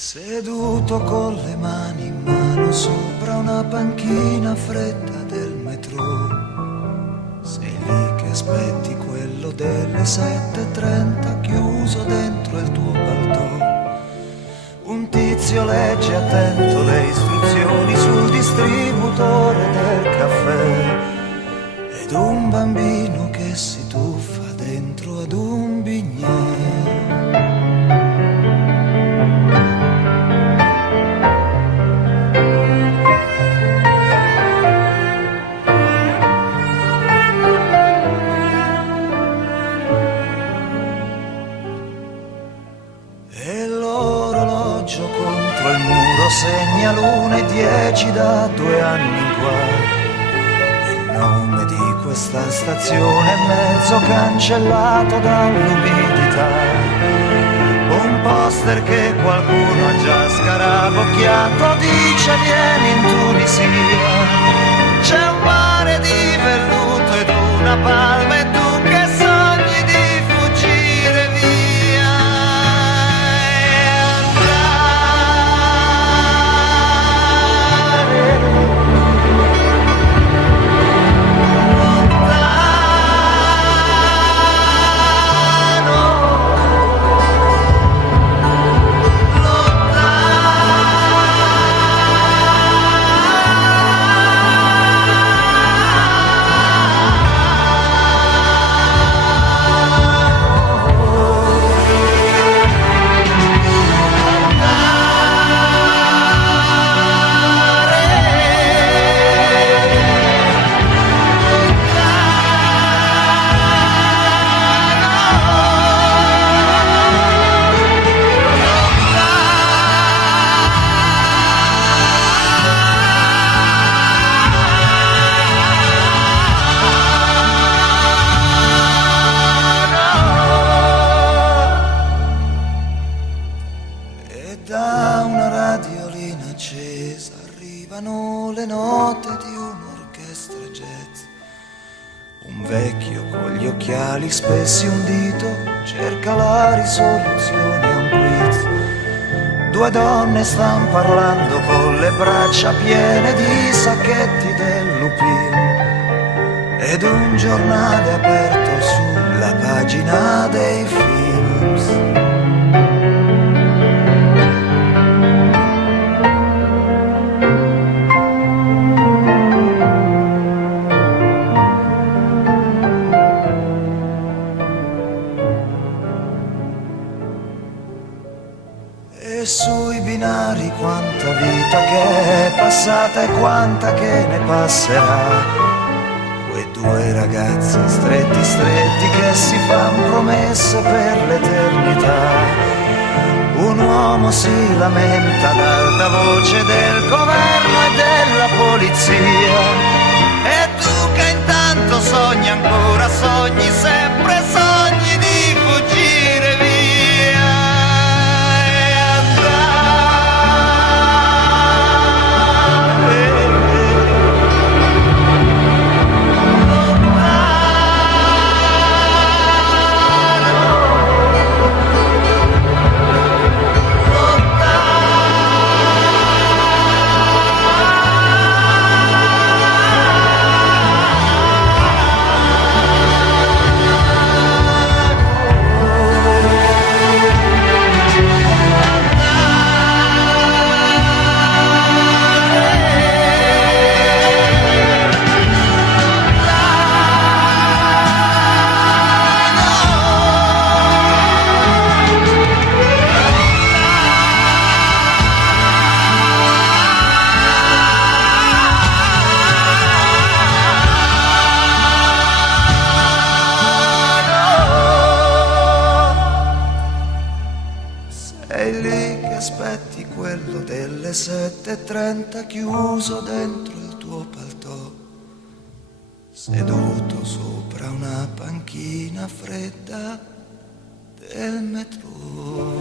Seduto con le mani in mano sopra una panchina fredda del metro, sei lì che aspetti quello delle 7:30 chiuso dentro il tuo paltò. Un tizio legge attento le istruzioni sul distributore del caffè ed un bambino che si tuffa dentro ad un bignè. Contro il muro segna l'1:10 da 2 anni in qua. Il nome di questa stazione è mezzo cancellato dall'umidità. Un poster che qualcuno ha già scarabocchiato dice vieni in Tunisia. C'è un mare di velluto ed una palma e tu che sogni di fuggire via. Da una radiolina accesa arrivano le note di un'orchestra jazz. Un vecchio con gli occhiali spessi un dito cerca la risoluzione a un quiz. Due donne stanno parlando con le braccia piene di sacchetti del Lupin ed un giornale aperto sulla pagina dei films. E sui binari quanta vita che è passata e quanta che ne passerà. Quei due ragazzi stretti stretti che si fanno promesse per l'eternità. Un uomo si lamenta ad alta voce del governo e della polizia. E tu che intanto sogni ancora, sogni sempre, sogni di fuggire via. Sei lì che aspetti quello delle 7:30 chiuso dentro il tuo paltò, seduto sopra una panchina fredda del metro.